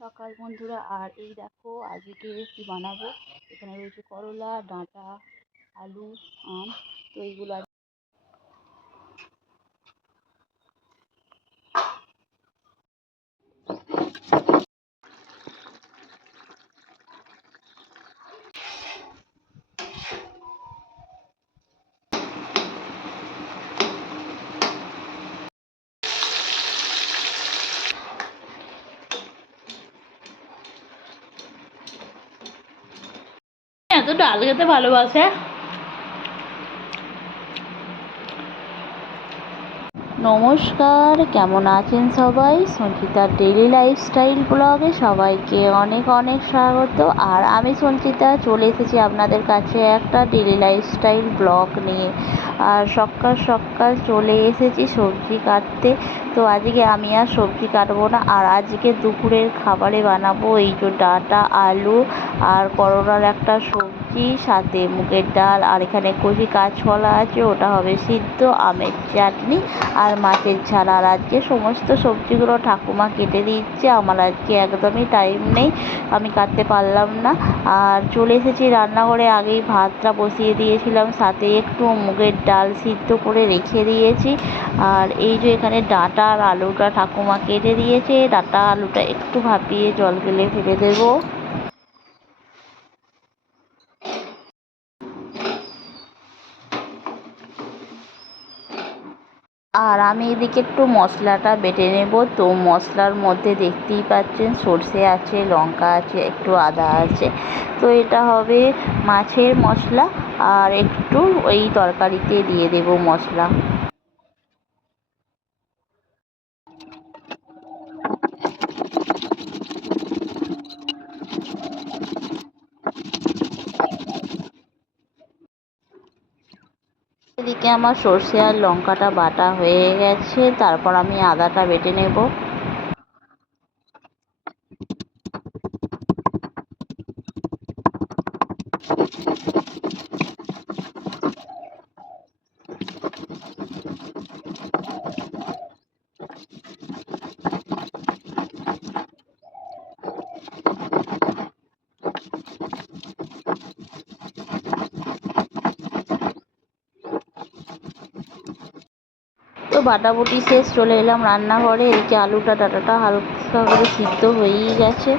সকাল বন্ধুরা। আর এই দেখো আজকে কি বানাবো। এখানে রয়েছে করলা, ডাঁটা, আলু, আম। তো এইগুলো এত ডাল খেতে ভালোবাসে। নমস্কার, কেমন আছেন সবাই? সঞ্চিতার ডেইলি লাইফস্টাইল ব্লগে সবাইকে অনেক অনেক স্বাগত। আর আমি সঞ্চিতা চলে এসেছি আপনাদের কাছে একটা ডেইলি লাইফস্টাইল ব্লগ নিয়ে। আর সকাল সকাল চলে এসেছি সবজি কাটতে। তো আজকে আমি আর সবজি কাটবো না। আর আজকে দুপুরের খাবারে বানাবো এই যে ডাঁটা, আলু আর করলার একটা সবজি, সাথে মুগের ডাল। আর এখানে কচি কাঁচকলা আছে, ওটা হবে সিদ্ধ, আমের চাটনি আর মাছের ঝাল। আর আজকে সমস্ত সবজিগুলো ঠাকুমা কেটে দিচ্ছে, আমার আজকে একদমই টাইম নেই, আমি কাটতে পারলাম না। আর চলে এসেছি রান্নাঘরে, আগেই ভাতটা বসিয়ে দিয়েছিলাম, সাথে একটু মুগের ডাল সিদ্ধ করে রেখে দিয়েছি। আর এই যে এখানে ডাঁটা আর আলুটা ঠাকুমা কেটে দিয়েছে, ডাঁটা আলুটা একটু ভাপিয়ে জল গেলে ফেলে দেবো। আর আমি এদিকে একটু মশলাটা বেটে নেব। তো মশলার মধ্যে দেখতেই পাচ্ছেন সর্ষে আছে, লঙ্কা আছে, একটু আদা আছে। তো এটা হবে মাছের মশলা, আর একটু ওই তরকারিতে দিয়ে দেব মশলা। এদিকে আমার সর্ষে আর লঙ্কাটা বাটা হয়ে গেছে, তারপর আমি আদাটা বেটে নেব। তো বাটাবুটি শেষ, চলে এলাম রান্নাঘরে। এদিকে আলুটা ডাঁটাটা হালকা করে সিদ্ধ হয়েই গেছে।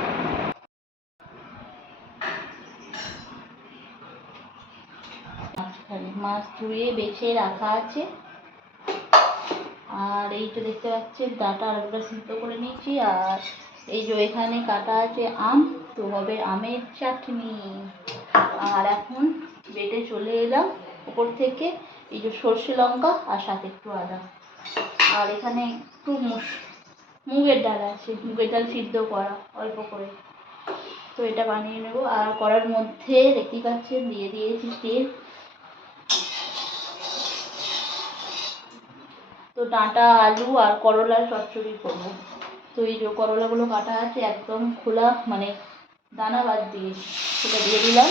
মাছ ধুয়ে বেছে রাখা আছে। আর এই তো দেখতে পাচ্ছেন ডাঁটা আলুটা সিদ্ধ করে নিয়েছি। আর এই যে এখানে কাটা আছে আম, তো হবে আমের চাটনি। আর এখন বেটে চলে এলাম উপর থেকে এই যে সর্ষে লঙ্কা আর সাথে একটু আদা। আর এখানে একটু মুগের ডাল আছে, মুগের ডাল সিদ্ধ করা অল্প করে, তো এটা বানিয়ে নেব। আর কড়ার মধ্যে দেখতেই পাচ্ছেন দিয়ে দিয়েছি তেল। তো ডাঁটা, আলু আর করলার চচ্চড়ি করবো। তো এই যে করলাগুলো কাটা আছে একদম খোলা, মানে দানা বাদ দিয়ে, সেটা দিয়ে দিলাম।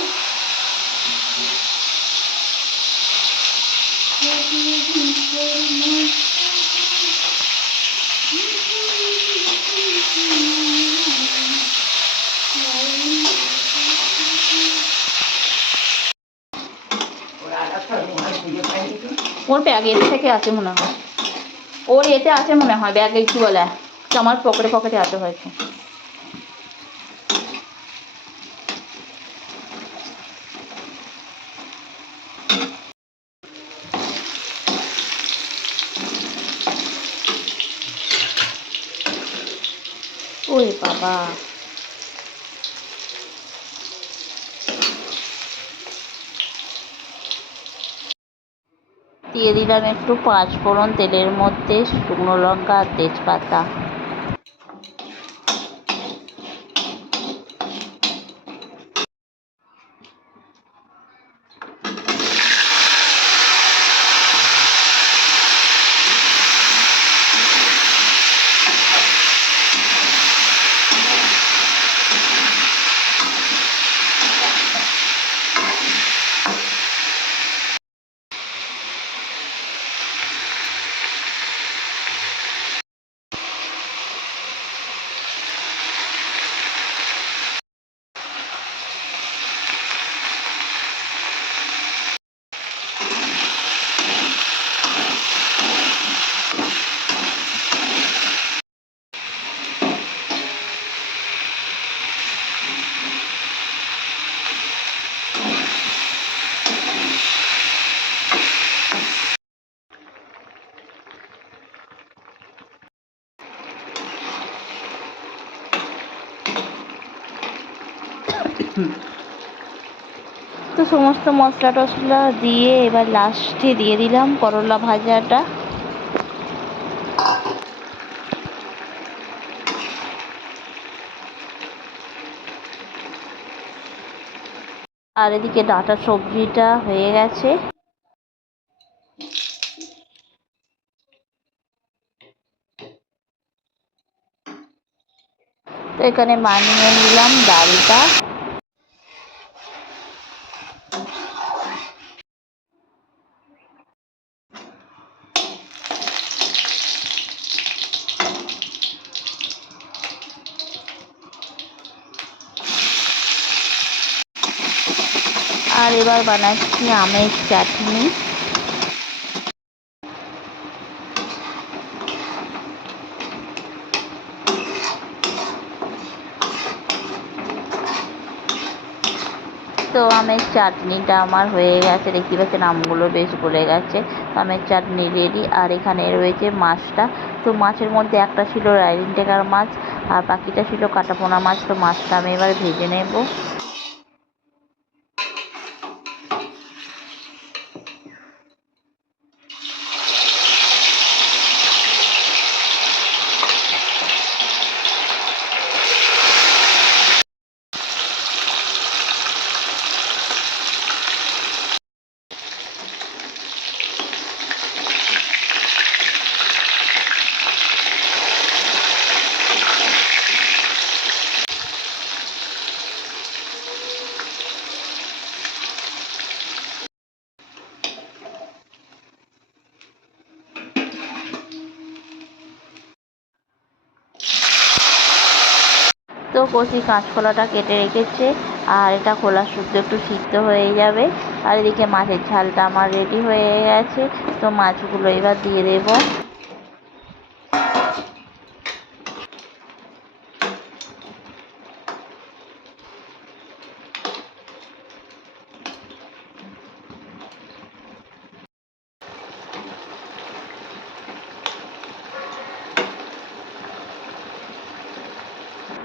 ওর ব্যাগে থেকে আছে মনে হয়, ওর এতে আছে মনে হয় ব্যাগে, কি বলে আমার পকেটে পকেটে আছে হয়তো। ওরে বাবা, দিয়ে দিলাম একটু পাঁচ ফোড়ন তেলের মধ্যে, শুকনো লঙ্কা আর তেজপাতা। তো সমস্ত মশলা টশলা দিয়ে এবার লাস্টে দিয়ে দিলাম করলা ভাজাটা। আর এদিকে ডাঁটা সবজিটা হয়ে গেছে। তো এখানে বানিয়ে নিলাম ডালটা। আর এবার বানাচ্ছি আমের চাটনি। তো আমের চাটনিটা আমার হয়ে গেছে, দেখতে পাচ্ছেন আমগুলো বেশ গলে গেছে। আমের চাটনি রেডি। আর এখানে রয়েছে মাছটা। তো মাছের মধ্যে একটা ছিল রাইডিং টেকার মাছ আর বাকিটা ছিল কাটাপোনা মাছ। তো মাছটা আমি এবার ভেজে নেব। তো কচি কাঁচকলাটা কেটে রেখেছে আর এটা খোলা শুদ্ধ একটু সিদ্ধ হয়ে যাবে। আর এদিকে মাছের ঝালটা আমার রেডি হয়ে গেছে। তো মাছগুলো এবার দিয়ে দেবো।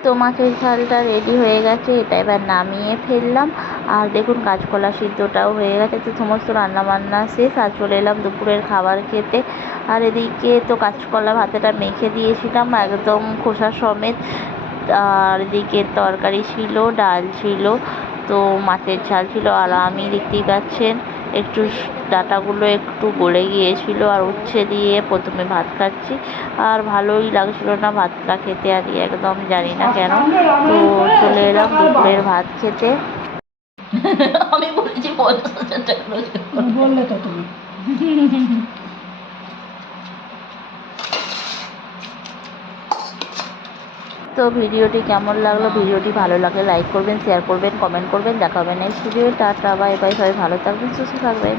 তো মাছের ঝালটা রেডি হয়ে গেছে, এটা এবার নামিয়ে ফেললাম। আর দেখুন কাঁচকলা সিদ্ধটাও হয়ে গেছে। তো সমস্ত রান্নাবান্না শেষ আর চলে এলাম দুপুরের খাবার খেতে। আর এদিকে তো কাঁচকলা ভাতেটা মেখে দিয়েছিলাম একদম খোসা সমেত। আর এদিকে তরকারি ছিল, ডাল ছিল, তো মাছের ঝাল ছিল। আর আমি দেখতেই পাচ্ছেন একটু ডাঁটাগুলো একটু গলে গিয়েছিল আর উচ্ছে দিয়ে প্রথমে ভাত খাচ্ছি। আর ভালোই লাগছিল না ভাতটা খেতে, আর একদম জানি না কেন। তো চলে এলাম দুপুরের ভাত খেতে। আমি বলেছি 50,000 টাকা বললে তো তুমি। তো ভিডিওটি কেমন লাগলো, ভিডিওটি ভালো লাগলে লাইক করবেন, শেয়ার করবেন, কমেন্ট করবেন। দেখা হবে next video. Tata bye bye, সবাই ভালো থাকবেন, সুস্থ থাকবেন।